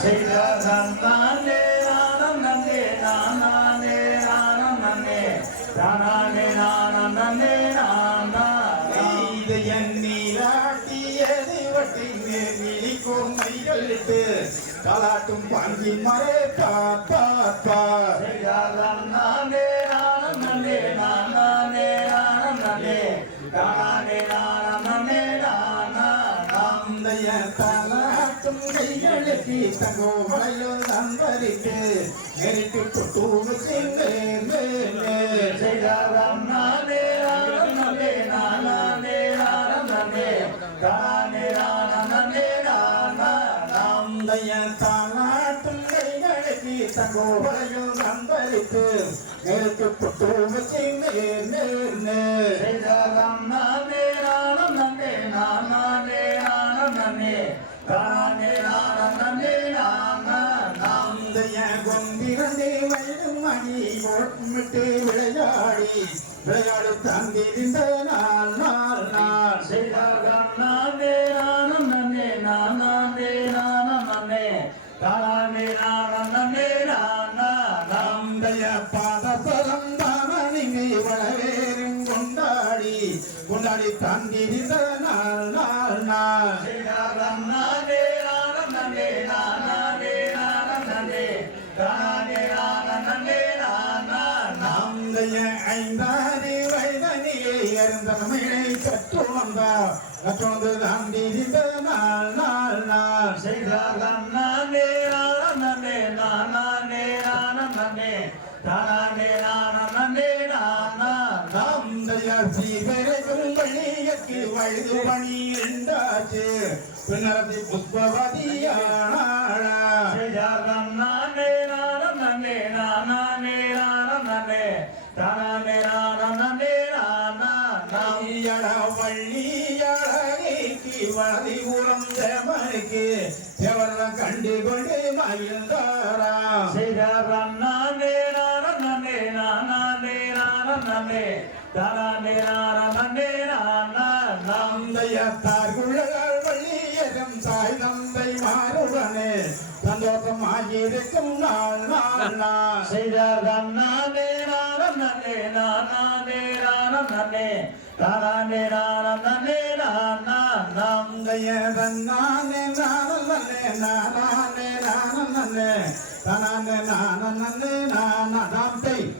செய்தானே நானம் நன்னே நானே நானம் நன்னே தானே நானம் நன்னே நானா இது கலாட்டும் பாங்கி மறை பாப்பா செய்தானே நானம் நன்னே நானே நானம் நன்னே தானே நானம் நானா அந்தைய தலாட்டும் கைகளுக்கு தகவலையோ நண்பருக்கு நெருக்கி தொட்டு வச்சிருந்தே நானே நானம் நன்னே நானே நானம் நன்னே தானே நானம் நன்னே நானா அந்தைய தலாட்டும் கைகளுக்கு தகவலையோ நண்பருக்கு நெருக்கி தொட்டு வச்சிருந்தே ஓட்டமிட்டு விளையாடி விளையாடு தந்திருந்த நாள் நாள் நாள் செய்தாரம் நானே நானம் நன்னே நானே நானும் நன்னே தானே நானும் நன்னே நானா அந்தைய பாதசரம் தாமணிங்கை வளவேறும் கொண்டாடி கொண்டாடி தந்திருந்த நாள் நாள் நாள். ஐந்தாறு வயதனியை இருந்த நம்மை கற்று வந்தார் கற்று வந்து தந்திருந்த நாள் நாள் நாள். செய்தாரம் நானே நானே நானம் நன்னே தானே நன்னே. நானா அந்தைய சீகரைக்கும் வழியக்கு வயது பணி இரண்டாச்சு பின்னரதி புஷ்பவதியானாளா. செய்தாரம் நானே நானம் நன்னே நானே தானே நன்னே நானா ஐயட வள்ளியழகைக்கு வலதி உறந்த மணிக்கு எவரெல்லாம் கண்டு கொண்டு மகிழ்ந்தாரா. செய்தாரம் நானே நானே நானம் நன்னே தானே நன்னே நானா நந்தைய தார்குழல் சந்தோஷமாயிருக்கும். நாள் நாள் நாள் செய்தாரம் நானே நானம் நன்னே நானே நானம் நன்னே. தானே நானம் நன்னே நானா நந்தைய நானே. நானும் நன்னே. நானே நானும் நன்னே. தனே நானும் நன்னே. நானாம்